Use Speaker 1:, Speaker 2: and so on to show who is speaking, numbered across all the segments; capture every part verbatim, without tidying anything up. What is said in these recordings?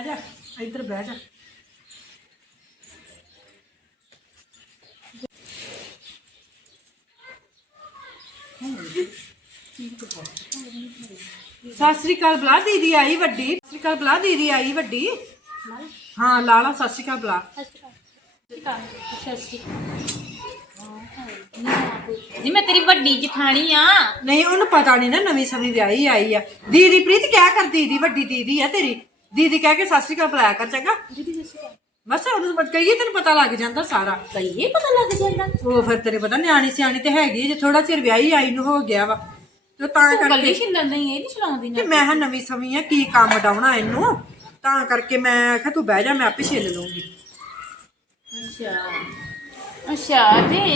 Speaker 1: ਜਾ ਇੱਧਰ ਬਹਿ ਜਾ। ਸਤਿ ਸ੍ਰੀ ਅਕਾਲ ਬੁਲਾ, ਦੀਦੀ ਆਈ ਵੱਡੀ। ਸਤਿ ਸ੍ਰੀ ਅਕਾਲ ਬੁਲਾ, ਦੀਦੀ ਆਈ ਵੱਡੀ। ਹਾਂ ਲਾਲਾ ਸਤਿ ਸ੍ਰੀ ਅਕਾਲ ਬੁਲਾ।
Speaker 2: ਨਹੀਂ ਮੈਂ ਤੇਰੀ ਵੱਡੀ ਜਠਾਣੀ ਆ।
Speaker 1: ਨਹੀਂ ਉਹਨੂੰ ਪਤਾ ਨਹੀਂ ਨਾ, ਨਵੀਂ ਸਵੀ ਵਿਆਹੀ ਆਈ ਆ। ਦੀਦੀ ਪ੍ਰੀਤ ਕਿਆ ਕਰ, ਦੀਦੀ ਵੱਡੀ ਦੀਦੀ ਆ ਤੇਰੀ। ਦੀਦੀ ਕਹਿ ਕੇ ਸਤਿ ਸ੍ਰੀ ਅਕਾਲ ਬੁਲਾਇਆ ਕਰ ਚੰਗਾ। ਬਸ ਉਹਨੂੰ ਕਹੀਏ ਤੈਨੂੰ ਪਤਾ ਲੱਗ ਜਾਂਦਾ ਸਾਰਾ।
Speaker 2: ਕਹੀਏ ਪਤਾ ਲੱਗ ਜਾਂਦਾ।
Speaker 1: ਉਹ ਫਿਰ ਤੇਰੇ ਪਤਾ ਨਿਆਣੀ ਸਿਆਣੀ ਤੇ ਹੈਗੀ, ਜੇ ਥੋੜਾ ਚਿਰ ਵਿਆਹੀ ਆਈ ਨੂੰ ਹੋ ਗਿਆ ਵਾ ਤੇ ਤਾਂ ਕਰਕੇ
Speaker 2: ਛਿੰਦਣ ਨਹੀਂ ਇਹ ਨਹੀਂ ਚਲਾਉਂਦੀ
Speaker 1: ਤੇ ਮੈਂ ਹਾਂ ਨਵੀਂ ਸਵੀ ਆ, ਕੀ ਕੰਮ ਡਾਉਣਾ ਇਹਨੂੰ, ਤਾਂ ਕਰਕੇ ਮੈਂ ਆਖਿਆ ਤੂੰ ਬਹਿ ਜਾ, ਮੈਂ ਆਪੇ ਛਿੱਲ ਲੂੰਗੀ।
Speaker 2: ਅੱਛਾ ਅੱਛਾ ਤੇ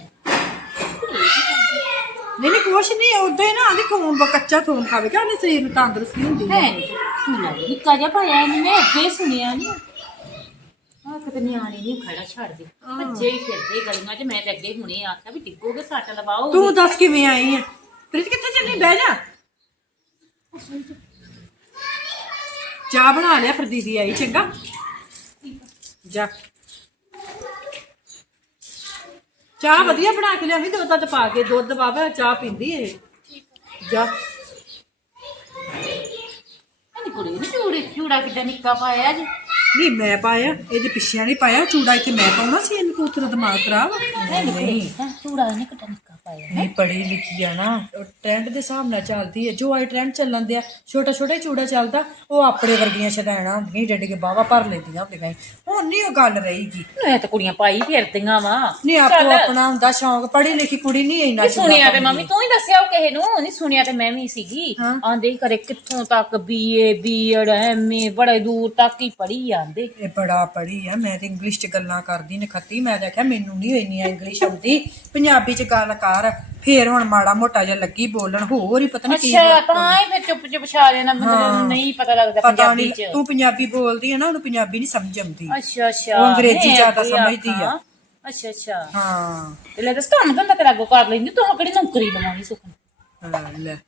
Speaker 1: ਨਹੀਂ ਨਹੀਂ ਕੁਛ ਨਹੀਂ, ਉਦਾਂ ਹੀ ਨਾ ਆਂਦੀ ਥੋਮ ਕੱਚਾ ਥੋਮ ਖਾਵੇ ਕਿ ਉਹਨੇ ਸਰੀਰ ਨੂੰ ਤੰਦਰੁਸਤੀ ਹੁੰਦੀ
Speaker 2: ਹੈ ਨੀ ਤੂੰ ਲੱਗ ਨਿੱਕਾ ਜਿਹਾ ਪਾਇਆ ਇਹਨੇ, ਮੈਂ ਅੱਗੇ ਸੁਣਿਆ ਨਹੀਂ। ਆਹ ਕਿਤੇ ਨਿਆਣੇ ਨਹੀਂ ਖੜਾ ਛੱਡ ਦੇ, ਬੱਚੇ ਹੀ ਫਿਰਦੇ ਗਲੀਆਂ 'ਚ। ਮੈਂ ਤੇ ਅੱਗੇ ਹੁਣੇ ਆਖਿਆ ਵੀ ਡਿੱਗੋਗੇ ਸੱਟ ਲਵਾਓ।
Speaker 1: ਤੂੰ ਦੱਸ ਕਿਵੇਂ ਆਈ ਆ ਪ੍ਰੀਤ? ਕਿੱਥੇ ਚੱਲੀ? ਬਹਿ ਜਾ, ਚਾਹ ਬਣਾ ਲਿਆ, ਫਿਰ ਦੀਦੀ ਆਈ ਚੰਗਾ ਜਾ। ਚਾਹ ਵਧੀਆ ਬਣਾ ਕੇ ਲਿਆਵੀਂ, ਦੁੱਧ ਦੱਧ ਪਾ ਕੇ, ਦੁੱਧ ਬਾਬਾ ਚਾਹ ਪੀਂਦੀ ਇਹ ਜਾ।
Speaker 2: ਨਹੀਂ ਕੁੜੀ ਨੇ ਚੂੜੀ ਚੂੜਾ ਕਿੱਦਾਂ ਨਿੱਕਾ ਪਾਇਆ ਜੀ।
Speaker 1: ਨਹੀਂ ਮੈਂ ਪਾਇਆ, ਇਹਦੇ ਪਿੱਛੇ ਨਹੀਂ ਪਾਇਆ ਚੂੜਾ, ਇੱਥੇ ਮੈਂ ਪਾਉਣਾ ਸੀ। ਇਹਨੂੰ ਤੂੰ ਤੇਰਾ ਦਿਮਾਗ ਖਰਾਬ।
Speaker 2: ਨਹੀਂ ਚੂੜਾ ਇਹਨੇ ਕਿੱਦਾਂ ਨਿੱਕਾ ਪਾਇਆ।
Speaker 1: ਨਹੀਂ ਪੜ੍ਹੀ ਲਿਖੀ ਆ ਨਾ, ਟ੍ਰੈਂਡ ਦੇ ਹਿਸਾਬ ਨਾਲ ਚੱਲਦੀ ਹੈ। ਜੋ ਆਈ ਟ੍ਰੈਂਡ ਚੱਲਣ ਦਿਆ, ਛੋਟਾ ਛੋਟਾ ਹੀ ਚੂੜਾ ਚੱਲਦਾ, ਉਹ ਆਪਣੇ ਵਰਗੀਆਂ ਛਡਾਣਾ ਹੁੰਦੀਆਂ, ਡੱਡ ਕੇ ਬਾਵਾ ਭਰ ਲੈਂਦੀਆਂ ਹੁੰਦੀਆਂ। ਹੁਣ ਨਹੀਂ ਉਹ ਗੱਲ ਰਹੇਗੀ।
Speaker 2: ਮੈਂ ਤਾਂ ਕੁੜੀਆਂ ਪਾਈ ਫਿਰਦੀਆਂ ਵਾ।
Speaker 1: ਨਹੀਂ ਆਪੋ ਆਪਣਾ ਹੁੰਦਾ ਸ਼ੌਂਕ, ਪੜ੍ਹੀ ਲਿਖੀ ਕੁੜੀ ਨਹੀਂ ਇੰਨਾ
Speaker 2: ਸੁਣਿਆ ਤੇ ਮੰਮੀ ਤੂੰ ਹੀ ਦੱਸਿਆ ਉਹ ਕਿਸੇ ਨੂੰ ਨਹੀਂ ਸੁਣਿਆ ਤੇ ਮੈਂ ਵੀ ਸੀਗੀ। ਆਂਦੇ ਹੀ ਕਰੇ ਕਿੱਥੋਂ ਤੱਕ ਬੀਏ ਬੀਐਡ ਐਮਏ ਬੜੇ ਦੂਰ ਤੱਕ ਹੀ ਪੜ੍ਹੀ ਆਂਦੇ।
Speaker 1: ਇਹ ਬੜਾ ਪੜ੍ਹੀ ਆ। ਮੈਂ ਤੇ ਇੰਗਲਿਸ਼ ਚ ਗੱਲਾਂ ਕਰਦੀ ਨਖੱਤੀ, ਮੈਂ ਤਾਂ ਆਖਿਆ ਮੈਨੂੰ ਨਹੀਂ ਇੰਨੀ ਇੰਗਲਿਸ਼ ਆਉਂਦੀ, ਪੰਜਾਬੀ ਚ ਗੱਲ ਕਰ। ਫੇਰ ਹੁਣ ਮਾੜਾ ਮੋਟਾ ਜਿਹਾ ਲੱਗੀ ਬੋਲਣ, ਹੋਰ ਹੀ ਪਤਾ ਨਹੀਂ ਕੀ।
Speaker 2: ਅੱਛਾ ਤਾਂ ਹੀ ਫਿਰ ਚੁੱਪ ਚੁੱਪ ਛਾ ਲੈਣਾ, ਮੈਨੂੰ ਨਹੀਂ ਪਤਾ ਲੱਗਦਾ ਪੰਜਾਬੀ ਚ।
Speaker 1: ਤੂੰ ਪੰਜਾਬੀ ਬੋਲਦੀ ਹੈ ਨਾ, ਉਹਨੂੰ ਪੰਜਾਬੀ ਨਹੀਂ ਸਮਝ ਆਉਂਦੀ।
Speaker 2: ਅੱਛਾ ਅੱਛਾ
Speaker 1: ਉਹ ਅੰਗਰੇਜ਼ੀ ਜ਼ਿਆਦਾ ਸਮਝਦੀ ਆ।
Speaker 2: ਅੱਛਾ ਅੱਛਾ
Speaker 1: ਹਾਂ
Speaker 2: ਤੇ ਲੈ ਦੱਸ ਕੰਮ ਧੰਦਾ ਤੇਰਾ ਅੱਗੋਂ ਕਰ ਲੈਂਦੀ, ਤੂੰ ਕਿਹੜੀ ਨੌਕਰੀ ਲਵਾਂਗੀ ਸੁਖਨ।
Speaker 1: ਲੈ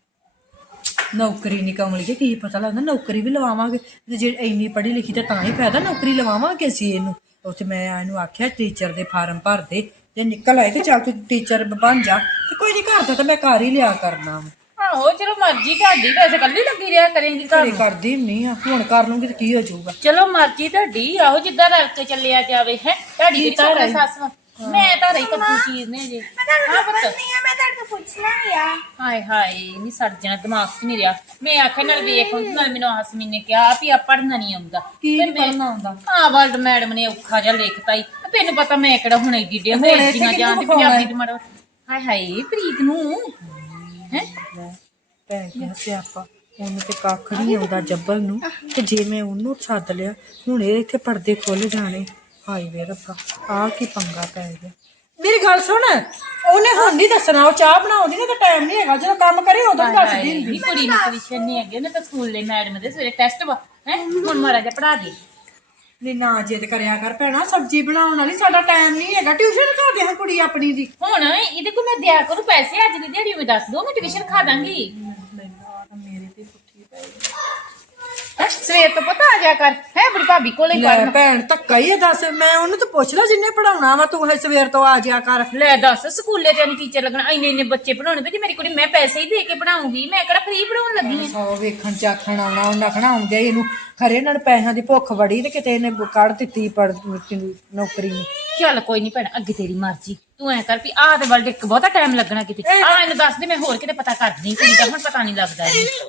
Speaker 1: ਨੌਕਰੀ ਨਹੀਂ ਕਮਲੀਏ, ਕੀ ਪਤਾ ਲੱਗਦਾ ਨੌਕਰੀ ਵੀ ਲਵਾਵਾਂਗੇ ਤੇ ਜੇ ਇੰਨੀ ਪੜ੍ਹੀ ਲਿਖੀ ਤਾਂ ਤਾਂ ਹੀ ਫਾਇਦਾ, ਨੌਕਰੀ ਲਵਾਵਾਂਗੇ ਅਸੀਂ ਇਹਨੂੰ। ਉੱਥੇ ਮੈਂ ਇਹਨੂੰ ਆਖਿਆ ਟੀਚਰ ਦੇ ਫਾਰਮ ਭਰ ਦੇ, ਜੇ ਨਿਕਲ ਆਏ ਤੇ ਚੱਲ ਤੂੰ ਟੀਚਰ ਬਣ ਜਾ। ਤੇ ਕੋਈ ਨਹੀਂ, ਘਰ ਦਾ ਤਾਂ ਮੈਂ ਕਰ ਹੀ ਲਿਆ ਕਰਨਾ ਵਾ।
Speaker 2: ਆਹੋ ਚਲੋ ਮਰਜ਼ੀ ਤੁਹਾਡੀ, ਵੈਸੇ ਕੱਲੀ ਲੱਗੀ ਰਿਹਾ ਕਰੇਂਗੀ ਘਰ
Speaker 1: ਕਰਦੀ ਹੁੰਦੀ ਆ, ਹੁਣ ਕਰ ਲੂੰਗੀ ਤੇ ਕੀ ਹੋ ਜਾਊਗਾ।
Speaker 2: ਚਲੋ ਮਰਜ਼ੀ ਤੁਹਾਡੀ, ਆਹੋ ਜਿੱਦਾਂ ਰਲ ਕੇ ਚੱਲਿਆ ਜਾਵੇ। ਹੈ ਤੁਹਾਡੀ ਕਿਹੜੀ ਸੋਹਣੀ ਸੱਸ ਵਾ, ਮੈਂ ਤਾਂ ਰਹੀ ਕੱਪੂ ਚੀਜ਼ ਨੇ ਜੇ। ਹਾਂ ਪੁੱਤ
Speaker 3: ਮੈਂ ਤੁਹਾਡੇ ਤੋਂ ਪੁੱਛਣਾ ਆ।
Speaker 2: ਹਾਏ ਹਾਏ ਨਹੀਂ ਸੜ ਜਾਣਾ, ਦਿਮਾਗ 'ਚ ਨਹੀਂ ਰਿਹਾ। ਮੈਂ ਆਖਿਆ ਨਾਲ ਵੇਖ, ਨਾਲ ਮੈਨੂੰ ਹਸਮੀਨ ਨੇ ਕਿਹਾ ਵੀ ਆ ਪੜ੍ਹਨਾ ਨਹੀਂ ਆਉਂਦਾ।
Speaker 1: ਕੀ ਪੜ੍ਹਨਾ ਆਉਂਦਾ?
Speaker 2: ਹਾਂ ਵਰਡ ਮੈਡਮ ਨੇ ਔਖਾ ਜਿਹਾ ਲਿਖਤਾ ਹੀ, ਤੈਨੂੰ ਪਤਾ ਮੈਂ ਕਿਹੜਾ ਹੁਣ ਏਡੀ ਡੇ ਅੰਗਰੇਜ਼ੀ ਨਾ ਜਾਣਦੀ, ਪੰਜਾਬੀ ਦੀ ਮਾੜਾ। ਹਾਏ ਹਾਏ ਪ੍ਰੀਤ ਨੂੰ ਹੈ
Speaker 1: ਭੈਣ ਜੀ ਸਿਆਪਾ, ਉਹਨੂੰ ਤੇ ਕੱਖ ਨਹੀਂ ਆਉਂਦਾ ਜੱਬਲ ਨੂੰ, ਤੇ ਜੇ ਮੈਂ ਉਹਨੂੰ ਸੱਦ ਲਿਆ ਹੁਣ ਇਹ ਇੱਥੇ ਪਰਦੇ ਖੁੱਲ ਜਾਣੇ। ਹਾਏ ਵੇ ਰੱਬਾ, ਆਹ ਕੀ ਪੰਗਾ ਪੈ ਗਿਆ। ਮੇਰੀ ਗੱਲ ਸੁਣ, ਉਹਨੇ ਹੁਣ ਨਹੀਂ ਦੱਸਣਾ, ਉਹ ਚਾਹ ਬਣਾਉਂਦੀ ਨਾ ਤਾਂ ਟਾਈਮ ਨਹੀਂ ਹੈਗਾ, ਜਦੋਂ ਕੰਮ ਕਰੇ ਉਦੋਂ ਦੱਸਦੀ ਹੁੰਦੀ।
Speaker 2: ਕੁੜੀ ਨੂੰ ਟਿਊਸ਼ਨ ਨਹੀਂ ਹੈਗੇ, ਉਹਨੇ ਤਾਂ ਸਕੂਲੇ ਮੈਡਮ ਦੇ ਸਵੇਰੇ ਟੈਸਟ ਵਾ। ਹੈ ਹੁਣ ਮਾੜਾ ਜਿਹਾ ਪੜ੍ਹਾ ਦੇ।
Speaker 1: ਨਹੀਂ ਨਾ ਜਿੱਦ ਕਰਿਆ ਕਰ ਭੈਣਾ, ਸਬਜ਼ੀ ਬਣਾਉਣ ਵਾਲੀ ਸਾਡਾ ਟਾਈਮ ਨਹੀਂ ਹੈਗਾ। ਟਿਊਸ਼ਨ ਤੁਹਾਡੇ ਹਾਂ ਕੁੜੀ ਆਪਣੀ ਦੀ।
Speaker 2: ਹੁਣ ਇਹਦੇ ਕੋਲ ਮੈਂ ਦਿਆ ਕਰੂ ਪੈਸੇ, ਅੱਜ ਦੀ ਦਿਹਾੜੀ ਮੈਂ ਦੱਸ ਦੋ, ਮੈਂ ਟਿਊਸ਼ਨ ਖਾ ਦਾਂਗੀ।
Speaker 1: ਮੇਰੇ ਤੇ ਪੁੱਠੀ ਪੈ ਗਈ।
Speaker 2: ਸਵੇਰ ਤੋਂ ਪਤਾ ਆ ਜਾ ਕਰ, ਹੈ ਬੜੀ ਭਾਬੀ ਕੋਲੇ
Speaker 1: ਲੈ ਭੈਣ ਧੱਕਾ ਹੀ ਹੈ, ਦੱਸ ਮੈਂ ਉਹਨੂੰ ਤਾਂ ਪੁੱਛ ਲਾ ਜਿੰਨੇ ਪੜਾਉਣਾ ਵਾ, ਤੂੰ ਸਵੇਰ ਤੋਂ ਆ ਜਾ ਕਰ।
Speaker 2: ਲੈ ਦੱਸ ਸਕੂਲੇ ਤੇ ਨਹੀਂ ਟੀਚਰ ਲੱਗਣਾ, ਇੰਨੇ ਇੰਨੇ ਬੱਚੇ ਪੜਾਉਣੇ ਤੇ ਮੇਰੀ ਕੁੜੀ ਮੈਂ ਪੈਸੇ ਹੀ ਦੇ ਕੇ ਪੜਾਉਂਗੀ, ਮੈਂ ਕਿਹੜਾ ਫ੍ਰੀ ਪੜਾਉਣ ਲੱਗੀ ਹਾਂ।
Speaker 1: ਸੌ ਵੇਖਣ ਚਾਖਣ ਆਉਣਾ, ਉਹਨਾਂ ਆਖਣਾ ਆਉਂਦੇ ਇਹਨੂੰ ਖਰੇ ਨਾਲ ਪੈਸਿਆਂ ਦੀ ਭੁੱਖ ਬੜੀ ਤੇ ਕਿਤੇ ਇਹਨੇ ਕੱਢ ਦਿੱਤੀ ਪੜ ਨੌਕਰੀ ਨੂੰ।
Speaker 2: ਚੱਲ ਕੋਈ ਨਹੀਂ ਭੈਣ, ਅੱਗੇ ਤੇਰੀ ਮਰਜ਼ੀ। ਤੂੰ ਐ ਕਰ ਵੀ ਆਹ ਤੇ ਵਰਡ ਇੱਕ ਬਹੁਤਾ ਟਾਈਮ ਲੱਗਣਾ ਕਿਤੇ, ਆਹ ਇਹਨੂੰ ਦੱਸ ਦੇ, ਮੈਂ ਹੋਰ ਕਿਤੇ ਪਤਾ ਕਰਦੀ ਕੁੜੀ ਦਾ, ਹੁਣ ਪਤਾ ਨਹੀਂ ਲੱਗਦਾ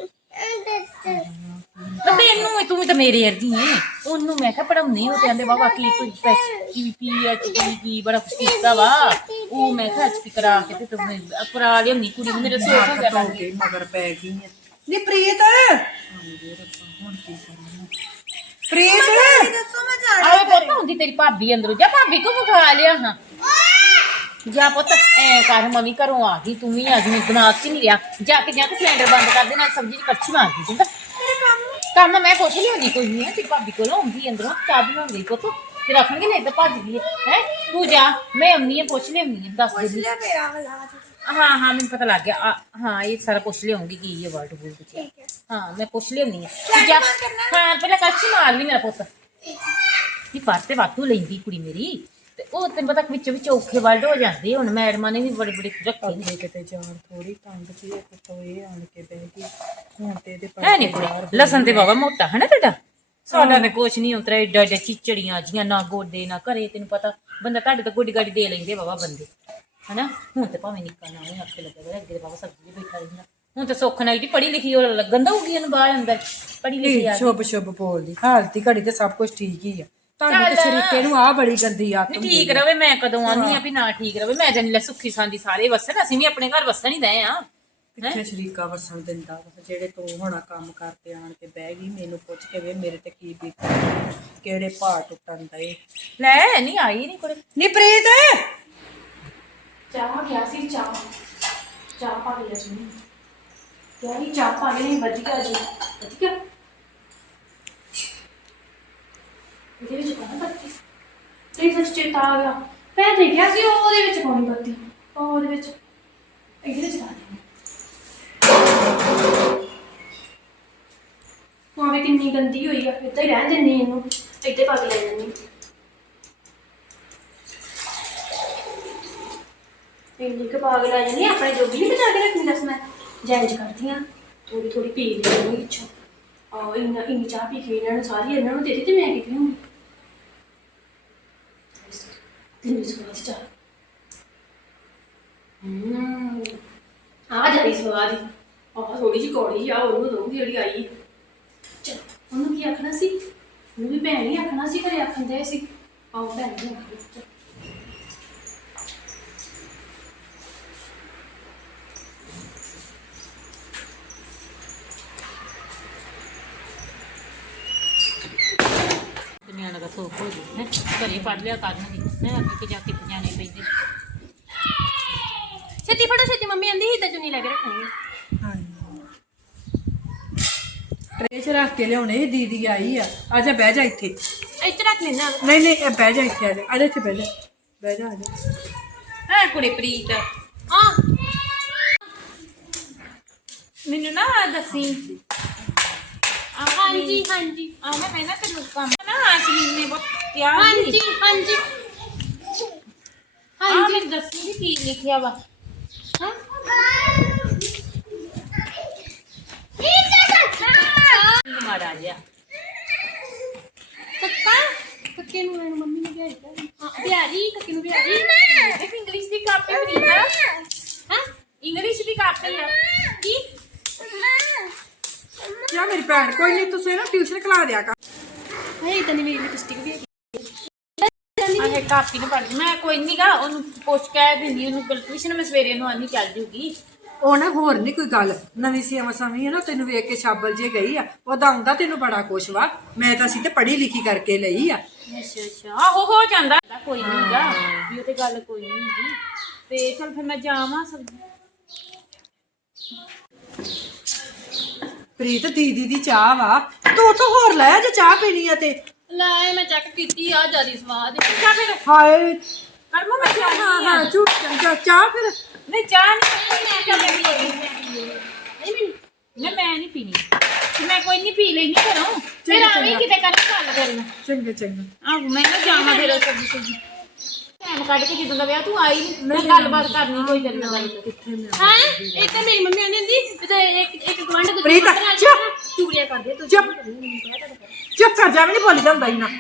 Speaker 2: ਮੈਨੂੰ। ਤੂੰ ਤਾਂ ਮੇਰੇ ਵਰਗੀ ਏ, ਉਹਨੂੰ ਮੈਂ ਕਿਹਾ ਪੜਾਉਣੀ, ਉਹ ਕਹਿੰਦੇ ਬਾਬਾ ਕੀ ਕੋਈ ਕੀ ਪੀ ਐਚ ਡੀ ਕੀ ਬੜਾ ਕੁਛ ਕੀਤਾ ਵਾ, ਉਹ ਮੈਂ ਕਿਹਾ ਐਚ ਪੀ ਕਰਾ ਕੇ ਤੇ ਤੂੰ ਕਰਾ ਲਿਆਉਣੀ ਕੁੜੀ ਨੂੰ, ਮੇਰੇ ਸੋਚ ਹੋ ਗਿਆ
Speaker 1: ਕਰਕੇ ਮਗਰ ਪੈ ਗਈ ਆ। ਨੀ ਪ੍ਰੀਤ ਪ੍ਰੀਤ
Speaker 3: ਦੱਸੋ ਮੈਂ ਜਾ
Speaker 2: ਆਵੇ ਪੁੱਤ, ਹੁੰਦੀ ਤੇਰੀ ਭਾਬੀ ਅੰਦਰੋਂ, ਜਾ ਭਾਬੀ ਕੋ ਵਿਖਾ ਲਿਆ। ਹਾਂ ਜਾ ਪੁੱਤ ਐ ਕਰ, ਮੰਮੀ ਘਰੋਂ ਆ ਗਈ, ਤੂੰ ਵੀ ਆ ਗਈ, ਦਿਮਾਗ 'ਚ ਨਹੀਂ ਰਿਹਾ। ਜਾ ਕੇ ਜਾ ਕੇ ਸਿਲੰਡਰ ਬੰਦ ਕਰ ਦੇ, ਨਾਲ ਸਬਜ਼ੀ ਦੀ ਕੜਛੀ ਮਾਰ ਦੀ। ਚੰਗਾ ਕੰਮ ਮੈਂ ਪੁੱਛ ਲਿਆਉਂਦੀ, ਕੋਈ ਨਹੀਂ ਤੇਰੀ ਭਾਬੀ ਕੋਲ ਆਉਂਦੀ ਅੰਦਰੋਂ, ਚਾਹ ਬਣਾਉਂਦੀ ਪੁੱਤ, ਫਿਰ ਆਖਣਗੇ ਲੈ ਤਾਂ ਭੱਜ ਗਈ ਹੈ। ਤੂੰ ਜਾ, ਮੈਂ ਆਉਂਦੀ ਆ, ਪੁੱਛ ਲਿਆਉਂਦੀ ਆ, ਦੱਸ ਦੇ। ਹਾਂ ਹਾਂ ਮੈਨੂੰ ਪਤਾ ਲੱਗ ਗਿਆ ਆ, ਹਾਂ ਇਹ ਸਾਰਾ ਪੁੱਛ ਲਿਆਉਂਗੀ ਕੀ ਇਹ ਵਰਡ ਬੋਲ ਕੁਛ
Speaker 3: ਠੀਕ ਹੈ
Speaker 2: ਹਾਂ ਮੈਂ ਪੁੱਛ ਲਿਆਉਂਦੀ ਆ
Speaker 3: Slide
Speaker 2: ਜਾ
Speaker 3: ਮਾਰ ਕਰਨਾ?
Speaker 2: ਹਾਂ ਪਹਿਲਾਂ ਕੱਚ ਮਾਰ ਲਈ ਮੇਰਾ ਪੁੱਤ ਨਹੀਂ ਪਾਤੇ ਵਾਤੂ ਲੈਂਦੀ ਕੁੜੀ ਮੇਰੀ ਤੇ ਉਹ ਤੈਨੂੰ ਪਤਾ ਵਿੱਚ ਵਿੱਚ ਔਖੇ ਵਰਡ ਹੋ ਜਾਂਦੇ ਹੁਣ ਮੈਡਮਾਂ ਨੇ ਵੀ ਬੜੇ ਬੜੇ ਰੱਖੇ ਨੇ
Speaker 1: ਅੱਗੇ ਕਿਤੇ ਜਾਣ ਥੋੜੀ ਤੰਗ ਸੀ ਇੱਕ ਤੋਂ ਇਹ ਆਣ ਕੇ ਬਹਿ ਗਈ ਹੁਣ ਤੇ ਇਹਦੇ
Speaker 2: ਹੈ ਨਹੀਂ ਕੁੜੀ ਲਸਣ ਤੇ ਬਾਬਾ ਮੋਟਾ ਹੈ ਨਾ ਤੁਹਾਡਾ ਸਾਡਾ ਤੇ ਕੁਛ ਨਹੀਂ ਉਤਰਾ ਏਡਾ ਏਡਾ ਚਿਚੜੀਆਂ ਜੀਆਂ ਨਾ ਗੋਡੇ ਨਾ ਘਰੇ ਤੈਨੂੰ ਪਤਾ ਬੰਦਾ ਤੁਹਾਡੇ ਤੋਂ ਗੋਡੀ ਗਾਡੀ ਦੇ ਲੈਂਦੇ ਬਾਬਾ ਬੰਦੇ ਹਨਾ ਹੁਣ ਤੇ ਭਾਵੇਂ ਨਿੱਕਾ ਨਾ ਹੋਏ ਅੱਖੇ ਲੱਗਾ ਅੱਗੇ ਤੇ ਬਾਬਾ ਸਬਜ਼ੀ ਬੈਠਾ ਰਹਿੰਦਾ ਹੁਣ ਤੇ ਸੁੱਖ ਨਾਲ ਜੀ ਪੜੀ ਲਿਖੀ ਉਹ ਲੱਗਣ ਦਊਗੀ ਇਹਨੂੰ ਬਾਹਰ ਅੰਦਰ ਪੜੀ ਲਿਖੀ ਆ
Speaker 1: ਸ਼ੁਭ ਸ਼ੁਭ ਬੋਲਦੀ ਹਾਲਤੀ ਘੜੀ ਤੇ ਸਭ ਕੁਝ ਠੀਕ ਹੀ ਆ ਤੁਹਾਡੇ ਤੇ ਸ਼ਰੀਕੇ ਨੂੰ ਆ ਬੜੀ ਗੰਦੀ ਆਦਤ
Speaker 2: ਨਹੀਂ ਠੀਕ ਰਵੇ ਮੈਂ ਕਦੋਂ ਆਨੀ ਆ ਵੀ ਨਾ ਠੀਕ ਰਵੇ ਮੈਂ ਜਾਨੀ ਲੈ ਸੁੱਖੀ ਸਾਂਦੀ ਸਾਰੇ ਵਸਣ ਅਸੀਂ ਵੀ ਆਪਣੇ ਘਰ ਵਸਣ ਹੀ ਦਏ ਆ
Speaker 1: ਪਿੱਛੇ ਸ਼ਰੀਕਾ ਵਸਣ ਦਿੰਦਾ ਵਾ। ਜਿਹੜੇ ਤੂੰ ਹੋਣਾ ਕੰਮ ਕਰਦੇ ਆਣ ਕੇ ਬਹਿ ਗਈ ਮੈਨੂੰ ਪੁੱਛ ਕੇ ਵੇ ਮੇਰੇ ਤੇ ਕੀ ਬੀਤ ਕਿਹੜੇ ਭਾਰ ਟੁੱਟਣ ਦਏ
Speaker 2: ਲੈ ਨਹੀਂ ਆਈ ਨਹੀਂ ਕੁੜੇ
Speaker 1: ਨੀ ਪ੍ਰੀਤ
Speaker 4: ਚਾਹ ਗਿਆ ਸੀ ਚਾਹ ਚਾਹ ਪਾ ਲਿਆ ਸੀ ਕਿਆ ਹੀ ਚਾਹ ਪਾ ਲਈ ਵੱਜ ਗਿਆ ਜੀ ਵੱਜ ਗਿਆ ਇਹਦੇ ਵਿੱਚ ਕੌਣ ਬੱਤੀ ਤੇ ਸੱਚ ਚੇਤਾ ਆ ਗਿਆ ਮੈਂ ਦੇਖਿਆ ਸੀ ਉਹ ਉਹਦੇ ਵਿੱਚ ਕੌਣ ਬੱਤੀ ਉਹ ਉਹਦੇ ਵਿੱਚ ਇਹਦੇ ਵਿੱਚ ਆ ਮਾਵੇਂ ਕਿੰਨੀ ਗੰਦੀ ਹੋਈ ਆ ਇੱਦਾਂ ਹੀ ਰਹਿਣ ਦਿੰਦੀ ਇਹਨੂੰ ਇੱਥੇ ਪਾ ਕੇ ਲੈ ਜਾਂਦੀ ਇੰਨੀ ਕੁ ਪਾ ਕੇ ਲੈ ਜਾਂਦੀ ਆਪਣੇ ਜੋਗੀ ਨਹੀਂ ਬਚਾ ਕੇ ਰੱਖਣੀ ਦੱਸ ਮੈਂ ਜਾਇਜ਼ ਕਰਦੀ ਹਾਂ ਥੋੜੀ ਥੋੜੀ ਪੀ ਲੈਣੀ ਇੱਛਾ ਆਹ ਇੰਨਾ ਇੰਨੀ ਚਾਹ ਪੀ ਕੇ ਇਹਨਾਂ ਨੂੰ ਸਾਰੀ ਇਹਨਾਂ ਨੂੰ ਦੇ ਦਿੱਤੀ ਤੇ ਮੈਂ ਕੀ ਪੀਉਂਗੀ ਤਿੰਨ ਸਵਾਦ ਚਾਹ ਹੂੰ ਆ ਜਾਈ ਸਵਾਦ ਆਹ ਥੋੜੀ ਜਿਹੀ ਕੌੜੀ ਆ ਉਹਨੂੰ ਦਊਂਗੀ ਜਿਹੜੀ ਆਈ ਚਲ ਉਹਨੂੰ ਕੀ ਆਖਣਾ ਸੀ ਉਹਨੂੰ ਵੀ ਭੈਣ ਹੀ ਆਖਣਾ ਸੀ ਘਰੇ ਆਖਣ ਦੇ ਸੀ ਆਓ ਭੈਣ ਜੀ ਆਖਣਾ
Speaker 2: ਨਿਆਣਾ ਦਾ ਸੋਖ ਹੋ ਜੂ ਹੈ ਘਰੇ ਪੜ ਲਿਆ ਕਰਨ ਦੀ ਹੈ ਅੱਗੇ ਜਾ ਕੇ ਜਾਣੇ ਪੈਂਦੇ
Speaker 4: ਛੇਤੀ ਫੜੋ ਛੇਤੀ ਮੰਮੀ ਆਂਦੀ ਸੀ ਤਾਂ ਚੁੰਨੀ ਲੈ ਕੇ ਰੱਖਣੀ ਆ
Speaker 1: ਟਰੇ ਚ ਰੱਖ ਕੇ ਲਿਆਉਣੇ ਸੀ, ਦੀਦੀ ਆਈ ਆ ਆ ਜਾ ਬਹਿ ਜਾ ਇੱਥੇ
Speaker 4: ਇੱਥੇ ਰੱਖ ਲੈਣਾ
Speaker 1: ਨਹੀਂ ਨਹੀਂ ਇਹ ਬਹਿ ਜਾ ਇੱਥੇ ਆ ਜਾ ਆ ਜਾ ਇੱਥੇ ਬਹਿ ਜਾ ਬਹਿ ਜਾ ਆ ਜਾ
Speaker 2: ਹੈ ਕੁੜੇ ਪ੍ਰੀਤ
Speaker 4: ਆ
Speaker 2: ਮੈਨੂੰ ਨਾ ਦੱਸੀ
Speaker 4: ਹਾਂਜੀ ਹਾਂਜੀ
Speaker 2: ਆ ਮੈਂ ਪਹਿਲਾਂ ਤੈਨੂੰ ਕੰਮ ਨਾ ਅਸਲੀਨ ਨੇ ਬਹੁਤ ਕਿਹਾ
Speaker 4: ਹਾਂਜੀ ਹਾਂਜੀ
Speaker 2: ਹਾਂ
Speaker 4: ਹਾਂਜੀ
Speaker 2: ਮੈਨੂੰ ਦੱਸੀ ਵੀ ਕੀ ਲਿਖਿਆ ਵਾ
Speaker 4: ਹਾਂ
Speaker 2: ਮਾਰਾ ਜਾ
Speaker 4: ਕੱਕਾ ਕੱਕੇ ਨੂੰ ਮੈਨੂੰ ਮੰਮੀ ਨੇ ਕਿਹਾ ਹਾਂ ਬਿਹਾਰੀ ਕੱਕੇ ਨੂੰ ਬਿਹਾਰੀ
Speaker 2: ਇਹ ਇੰਗਲਿਸ਼ ਦੀ ਕਾਪੀ ਪ੍ਰੀਤ
Speaker 4: ਹਾਂ
Speaker 2: ਇੰਗਲਿਸ਼ ਦੀ ਕਾਪੀ ਆ
Speaker 4: ਕੀ
Speaker 1: ਜਾ ਮੇਰੀ ਭੈਣ ਕੋਈ ਨਹੀਂ ਤੁਸੀਂ ਨਾ ਟਿਊਸ਼ਨ ਕਲਾ ਦਿਆ ਕਰ
Speaker 4: ਹੈ ਤਾਂ ਨਹੀਂ ਮੇਰੀ ਲਿਪਸਟਿਕ ਵੀ ਹੈਗੀ
Speaker 2: ਆਹ ਕਾਪੀ ਨੂੰ ਪੜ ਮੈਂ ਕੋਈ ਨਹੀਂਗਾ ਉਹਨੂੰ ਪੁੱਛ ਕਹਿ ਦਿੰਦੀ ਉਹਨੂੰ ਟਿਊਸ਼ਨ ਮੈਂ ਸਵੇਰੇ ਨੂੰ ਆਨੀ ਚੱਲ ਜੂਗੀ
Speaker 1: ਉਹ ਨਾ ਹੋਰ ਨਹੀਂ ਕੋਈ ਗੱਲ ਨਵੀਂ ਸੀਮਾ ਸਮੀ ਹੈ ਨਾ ਤੈਨੂੰ ਵੇਖ ਕੇ ਛਾਬਲ ਜੇ ਗਈ ਆ ਉਹਦਾ ਆਉਂਦਾ ਤੈਨੂੰ ਬੜਾ ਕੁਛ ਵਾ ਮੈਂ ਤਾਂ ਸੀ ਤੇ ਪੜ੍ਹੀ ਲਿਖੀ ਕਰਕੇ ਲਈ ਆ
Speaker 2: ਅੱਛਾ ਅੱਛਾ ਆਹੋ ਹੋ ਜਾਂਦਾ ਕੋਈ ਨਹੀਂਗਾ ਵੀ ਉਹ ਤੇ ਗੱਲ ਕੋਈ ਨਹੀਂ ਜੀ ਤੇ ਚਲ ਫਿਰ ਮੈਂ ਜਾਵਾਂ ਸਬਜ਼ੀ
Speaker 1: ਪ੍ਰੀਤ ਦੀਦੀ ਦੀ ਚਾਹ ਵਾ ਤੂੰ ਉਥੋਂ ਹੋਰ ਲੈ ਜੇ ਚਾਹ ਪੀਣੀ ਆ ਤੇ
Speaker 4: ਲੈ ਮੈਂ ਚੈੱਕ ਕੀਤੀ ਆ ਜਿਆਦੀ ਸਵਾਦ
Speaker 2: ਅੱਛਾ ਫਿਰ
Speaker 1: ਹਾਏ
Speaker 2: ਕਰਮੋ ਮੈਂ
Speaker 1: ਹਾਂ
Speaker 2: ਜਾਣੀ
Speaker 1: ਹਾਂ
Speaker 2: ਆ
Speaker 1: ਝੂਠ ਚੰਗਾ ਚਾਹ ਫਿਰ
Speaker 2: ਨਹੀਂ ਚਾਹ ਨਹੀਂ ਮੈਂ ਚਾਹ ਮੈਂ ਪੀ
Speaker 4: ਨਹੀਂ ਮੈਨੂੰ
Speaker 2: ਨਾ ਮੈਂ ਨਹੀਂ ਪੀਣੀ ਤੇ ਮੈਂ ਕੋਈ ਨਹੀਂ ਪੀ ਲੈਣੀ ਘਰੋਂ ਫਿਰ ਆਵੇਂ ਕਿਤੇ ਕਰ ਗੱਲ ਕਰਨਾ
Speaker 1: ਚੰਗਾ ਚੰਗਾ
Speaker 2: ਆਹ ਮੈਂ ਨਾ ਜਾਵਾਂ ਫਿਰ ਸਬਜ਼ੀ ਸਬਜ਼ੀ ਟਾਈਮ ਕੱਢ ਕੇ ਜਦੋਂ ਦਾ ਵਿਆਹ ਤੂੰ ਆਈ ਨਹੀਂ ਮੈਂ ਗੱਲਬਾਤ ਕਰਨੀ ਕੋਈ ਤੇਰੇ ਨਾਲ
Speaker 1: ਕਿੱਥੇ ਮੈਂ
Speaker 4: ਹਾਂ ਇਹ ਤਾਂ ਮੇਰੀ ਮੰਮੀ ਆਂਦੀ ਹੁੰਦੀ ਤੇ ਇੱਕ ਇੱਕ ਗਵੰਡ ਦੇ
Speaker 1: ਪ੍ਰੀਤ, ਚੁੱਪ।
Speaker 4: ਚੂੜੀਆਂ ਕਰਦੇ ਤੂੰ
Speaker 1: ਚੁੱਪ ਚੁੱਪ ਕਰ ਜਾ ਮੈਨੂੰ ਬੋਲੀ ਜਾਂਦਾ ਹੀ ਨਾ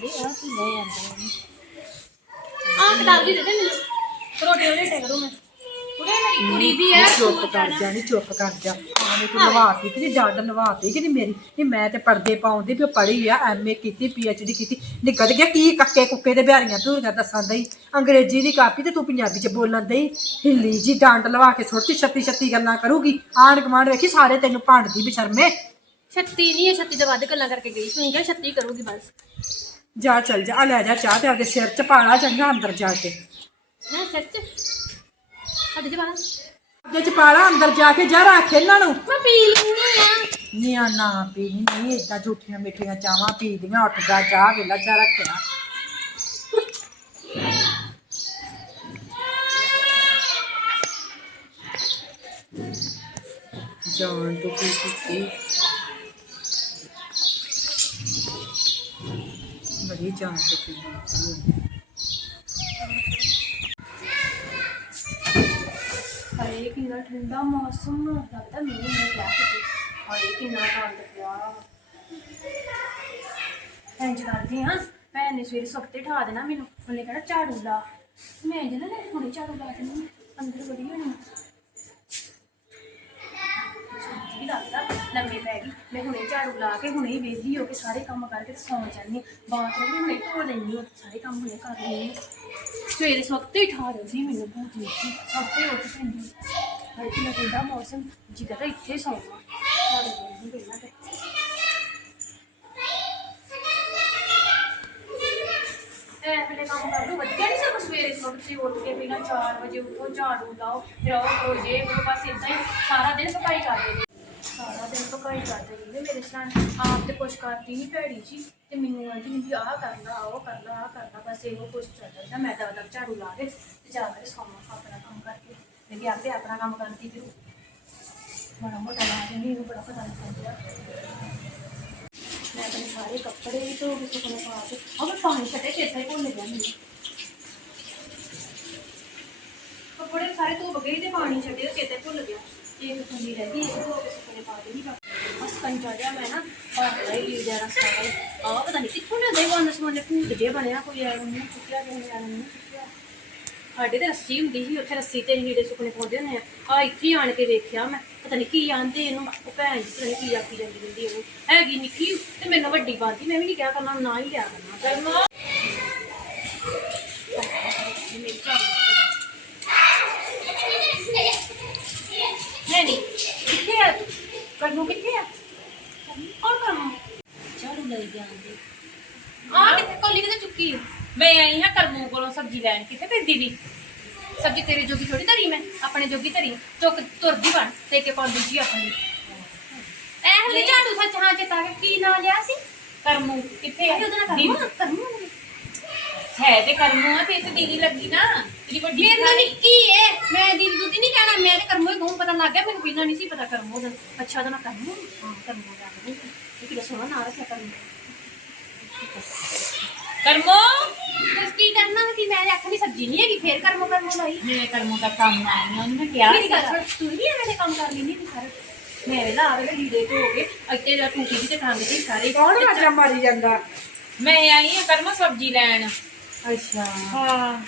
Speaker 4: ਆ ਕਿਤਾਬ ਜੀ ਦੇ ਦੇ ਮੈਨੂੰ ਰੋਟੀ ਉਹਦੇ ਟੇ ਕਰੂੰ ਮੈਂ ਕੁੜੇ ਮੇਰੀ ਕੁੜੀ ਦੀ ਹੈ
Speaker 1: ਚੁੱਪ ਕਰ ਜਾ ਨਹੀਂ ਚੁੱਪ ਕਰ ਜਾ ਆਵੇਂ ਤੂੰ ਲਵਾਤੀ ਕਿ ਡਾਂਡ ਲਵਾਤੀ ਕਿ ਮੇਰੀ ਨਹੀਂ ਮੈਂ ਤੇ ਪਰਦੇ ਪਾਉਂਦੀ ਵੀ ਪੜ੍ਹੀ ਆ ਐਮਏ ਕੀਤੀ ਪੀਐਚਡੀ ਕੀਤੀ ਨਿਕਲ ਗਿਆ ਕੀ ਕੱਕੇ ਕੁੱਕੇ ਦੇ ਬਿਹਾਰੀਆਂ ਧੂਰੀਆਂ ਦੱਸਾਂ ਦਈ ਅੰਗਰੇਜ਼ੀ ਦੀ ਕਾਪੀ ਤੇ ਤੂੰ ਪੰਜਾਬੀ ਚ ਬੋਲਣ ਦਈ ਹਿੱਲੀ ਜੀ ਡਾਂਡ ਲਵਾ ਕੇ ਸੁੱਟੀ ਛੱਤੀ ਛੱਤੀ ਗੱਲਾਂ ਕਰੂਗੀ ਆਂਢ ਗੁਆਂਢ ਵੇਖੀ ਸਾਰੇ ਤੈਨੂੰ ਭਾਂਡਦੀ ਬਸ਼ਰਮੇ
Speaker 4: ਛੱਤੀ ਨਹੀਂ ਹੈ ਛੱਤੀ ਤੋਂ ਵੱਧ ਗੱਲਾਂ ਕਰਕੇ ਗਈ ਸੁਣੀ ਗਿਆ ਛੱਤੀ ਕਰੂਗੀ ਬਸ
Speaker 1: ਜਾ ਚੱਲ ਜਾ ਆ ਲੈ ਜਾ ਚਾਹ ਤੇ ਆਪਦੇ ਸਿਰ ਚ ਪਾਲਾ ਚੰਗਾ ਅੰਦਰ ਜਾ ਕੇ
Speaker 4: ਹਾਂ ਸੱਚ ਹੱਦ ਜਵਾਲਾ
Speaker 1: ਅੱਗੇ ਚ ਪਾਲਾ ਅੰਦਰ ਜਾ ਕੇ ਜਾ ਰੱਖ ਇਹਨਾਂ ਨੂੰ
Speaker 4: ਮੈਂ ਪੀ ਲੈਣੀ ਆ
Speaker 1: ਨੀ ਆ ਨਾ ਪੀ ਨਹੀਂ ਏਦਾਂ ਝੂਠੀਆਂ ਮਿੱਠੀਆਂ ਚਾਵਾਂ ਪੀਦੀਆਂ ਉੱਠ ਜਾ ਚਾਹ ਵੇਲਾ ਚਾਹ ਰੱਖਿਆ ਜਾਣ ਤੋਂ ਕੀ ਕੀਤੀ ਬੜੀ ਜਾਣ ਤੋਂ ਕੀ ਕੀਤੀ
Speaker 4: ਹਾਏ ਕਿੰਨਾ ਠੰਡਾ ਮੌਸਮ ਲੱਗਦਾ ਮੀਂਹ ਨਹੀਂ ਪਿਆ ਕਿਤੇ ਹਾਏ ਕਿੰਨਾ ਠੰਡ ਪਿਆ ਇੰਜ ਕਰਦੀ ਹਾਂ ਭੈਣ ਨੇ ਸਵੇਰੇ ਸਖਤੇ ਠਾ ਦੇਣਾ ਮੈਨੂੰ ਉਹਨੇ ਕਹਿਣਾ ਝਾੜੂ ਲਾ ਮੈਂ ਜਨਾ ਨਾ ਹੁਣੇ ਝਾੜੂ ਲਾ ਦੇਣੀ ਅੰਦਰ ਬੜੀ ਹੋਣੀ ਵੀ ਲੱਗਦਾ ਲੰਮੇ ਪੈ ਗਈ ਮੈਂ ਹੁਣੇ ਝਾੜੂ ਲਾ ਕੇ ਹੁਣੇ ਵਿਹਲੀ ਹੋ ਕੇ ਸਾਰੇ ਕੰਮ ਕਰਕੇ ਸੌਂ ਜਾਂਦੀ ਹਾਂ ਬਾਥਰੂਮ ਵੀ ਹੁਣੇ ਧੋ ਲੈਂਦੀ ਹਾਂ ਸਾਰੇ ਕੰਮ ਹੁਣੇ ਕਰ ਲੈਂਦੀ ਹਾਂ ਸਵੇਰੇ ਸਖਤੇ ਹੀ ਠਾ ਦਿੰਦੀ ਮੈਨੂੰ ਬਹੁਤ ਜੀ ਸਖਤੇ ਉੱਠ ਪੈਂਦੀ ਹਾਏ ਕਿੰਨਾ ਠੰਡਾ ਮੌਸਮ ਜੀ ਕਰਦਾ ਇੱਥੇ ਸੌਂਵਾਂ ਝਾੜੂ ਲਾਉਂਦੀ ਪਹਿਲਾਂ ਤੇ ਐ ਵੇਲੇ ਕੰਮ ਕਰ ਲਓ ਵਧੀਆ ਨਹੀਂ ਸਭ ਸਵੇਰੇ ਸਵੇਰੇ ਉੱਠ ਕੇ ਪਹਿਲਾਂ ਚਾਰ ਵਜੇ ਉੱਠੋ ਝਾੜੂ ਲਾਓ ਫਿਰ ਉਹ ਕਰੋ ਜੇ ਉਹ ਬਸ ਇਦਾਂ ਹੀ ਸਾਰਾ ਦਿਨ ਪਕਾਈ ਕਰਦੇ ਨੇ ਸਾਰਾ ਦਿਨ ਪਕਾਈ ਕਰਦੇ ਰਹਿੰਦੇ ਮੇਰੇ ਨਾਲ ਆਪ ਤੇ ਕੁਛ ਕਰਦੀ ਨਹੀਂ ਭੈੜੀ ਜੀ ਤੇ ਮੈਨੂੰ ਆਂਦੀ ਹੁੰਦੀ ਆਹ ਕਰਨਾ ਉਹ ਕਰਨਾ ਆਹ ਕਰਨਾ ਬਸ ਇਹੋ ਕੁਛ ਚੱਲਦਾ ਮੈਂ ਤਾਂ ਤੱਕ ਝਾੜੂ ਲਾ ਕੇ ਤੇ ਜਾ ਕੇ ਸੌਂਵਾਂ ਆਪਣਾ ਕੰਮ ਕਰਕੇ ਤੇ ਵੀ ਆਪੇ ਆਪਣਾ ਕੰਮ ਕਰਦੀ ਫਿਰ ਮਾੜਾ ਮੋਟਾ ਲਾ ਦਿੰਦੀ ਇਹਨੂੰ ਬੜਾ ਪਤਾ ਨਹੀਂ ਚੱਲਦਾ ਮੈਂ ਆਪਣੇ ਸਾਰੇ ਕੱਪੜੇ ਵੀ ਧੋ ਕੇ ਸੁੱਕਣੇ ਪਾ ਕੇ ਅਗਰ ਪਾਣੀ ਛੱਡੇ ਚੇਤਾ ਹੀ ਭੁੱਲ ਗਿਆ ਮੈਨੂੰ ਕੱਪੜੇ ਸਾਰੇ ਧੋ ਗਏ ਤੇ ਪਾਣੀ ਛੱਡੇ ਤੇ ਚੇਤਾ ਹੀ ਭੁੱਲ ਗਿਆ ਇੱਕ ਕੁੰਡੀ ਰਹਿ ਗਈ ਇਹ ਧੋ ਕੇ ਸੁੱਕਣੇ ਪਾ ਦੇਣੀ ਬਸ ਕੰਚਾ ਜਿਹਾ ਮੈਂ ਨਾ ਭਾਰਦਾ ਹੀ ਲੀੜਾ ਰਸਤਾ ਆ ਪਤਾ ਨਹੀਂ ਕਿੱਥੋਂ ਲਿਆਂਦੇ ਵੰਨ ਸਮਾਨੇ ਭੂਤ ਜੇ ਬਣਿਆ ਕੋਈ ਐ ਨੂੰ ਚੁੱਕਿਆ ਕਿਸੇ ਨੇ ਨੂੰ ਚੁੱਕਿਆ ਸਾਡੇ ਤੇ ਰੱਸੀ ਹੁੰਦੀ ਸੀ ਉੱਥੇ ਰੱਸੀ ਤੇ ਲੀੜੇ ਸੁੱਕਣੇ ਪਾਉਂਦੇ ਹੁੰਦੇ ਆ ਆ ਇੱਥੇ ਆਣ ਕੇ ਵੇਖਿਆ ਮੈਂ ਪਤਾ ਨਹੀਂ ਕੀ ਆਂਦੇ ਇਹਨੂੰ ਉਹ ਭੈਣ ਜੀ ਪਤਾ ਨਹੀਂ ਕੀ ਆਖੀ ਜਾਂਦੀ ਹੁੰਦੀ ਉਹਨੂੰ ਹੈਗੀ ਨਿੱਕੀ ਤੇ ਮੈਨੂੰ ਵੱਡੀ ਬਾਂਦੀ ਮੈਂ ਵੀ ਨਹੀਂ ਕਿਹਾ ਕਰਨਾ ਨਾ ਹੀ ਲਿਆ ਕਰਨਾ ਨਹੀਂ ਨਹੀਂ ਕਿੱਥੇ ਆ ਕਰਨੂ ਕਿੱਥੇ ਆ ਕੌਣ ਕਰਨੂ
Speaker 2: ਝਾੜੂ ਲਈ ਜਾਂਦੇ
Speaker 4: ਆ ਕਿੱਥੇ ਕੋਲੀ ਕਿਤੇ ਚੁੱਕੀ
Speaker 2: ਮੈਂ ਆਈ ਹਾਂ ਕਰਮੂ ਕੋਲੋਂ ਸਬਜ਼ੀ ਲੈਣ ਕਿੱਥੇ ਤੇ ਦੀਦੀ
Speaker 4: ਸਬਜ਼ੀ ਤੇਰੇ ਜੋਗੀ ਥੋੜੀ ਧਰੀ ਮੈਂ ਆਪਣੇ ਜੋਗੀ ਧਰੀ ਚੁੱਕ ਤੁਰਦੀ ਬਣ ਤੇ ਕੇ ਪਾਉਂਦੀ ਜੀ ਆਪਣੀ ਐ ਹਲੇ ਝਾੜੂ ਸੱਚ ਹਾਂ ਚੇਤਾ ਕਿ ਕੀ ਨਾਂ ਲਿਆ ਸੀ
Speaker 2: ਕਰਮੂ ਕਿੱਥੇ ਆ
Speaker 4: ਉਹਦਾ ਨਾਂ
Speaker 2: ਦੀਦੀ
Speaker 4: ਕਰਮੂ ਕਰਮੂ
Speaker 2: ਹੈ ਤੇ ਕਰਮੂ ਆ ਤੇ ਇੱਥੇ ਦੀਦੀ ਲੱਗੀ ਨਾ ਤੇਰੀ ਵੱਡੀ
Speaker 4: ਮੇਰੇ ਨਾਲ ਨਿੱਕੀ ਏ ਮੈਂ ਦੀਦੀ ਦੂਦੀ ਨਹੀਂ ਕਹਿਣਾ ਮੈਂ ਤੇ ਕਰਮੂ ਹੀ ਕਹੂੰ ਪਤਾ ਲੱਗ ਗਿਆ ਮੈਨੂੰ ਪਹਿਲਾਂ ਨਹੀਂ ਸੀ ਪਤਾ ਕਰਮੂ ਦਾ ਅੱਛਾ ਉਹਦਾ ਨਾਂ ਕਰਮੂ ਹਾਂ ਕਰਮੂ ਦਾ ਨਾਮ ਇਹ ਕਿਹੜਾ ਸੋਹਣਾ ਨਾਂ ਰੱਖਿਆ ਕਰਮੂ
Speaker 2: ਕਰਮੂ
Speaker 4: ਬਸ ਕੀ ਕਰਨਾ ਕਿ ਮੈਂ ਆਖਣੀ ਸਬਜ਼ੀ ਨਹੀਂ ਹੈਗੀ ਫੇਰ ਕਰਮੂ ਕਰਮੂ ਲਾਈ
Speaker 2: ਮੇਰੇ ਕਰਮੂ ਦਾ ਕੰਮ ਆਈ ਆ ਉਹਨੇ ਕਿਹਾ
Speaker 4: ਮੇਰੀ ਗੱਲ
Speaker 2: ਸੀਗਾ।
Speaker 4: ਸੁਣ ਤੂੰ ਵੀ ਐਵੇਂ ਦੇ ਕੰਮ ਕਰ ਲੈਂਦੀ ਨਹੀਂ ਕਰ ਮੇਰੇ ਨਾਲ ਆਵੇ ਲੀੜੇ ਧੋ ਕੇ ਅੱਤੇ ਦਾ ਟੂਟੀ ਵੀ ਤੇ ਖਾਂਦੇ ਸੀ ਸਾਰੇ
Speaker 1: ਕੌਣ ਵਾਜਾ ਮਾਰੀ ਜਾਂਦਾ
Speaker 2: ਮੈਂ ਆਈ ਹਾਂ ਕਰਮੂ ਸਬਜ਼ੀ ਲੈਣ
Speaker 1: ਅੱਛਾ
Speaker 2: ਹਾਂ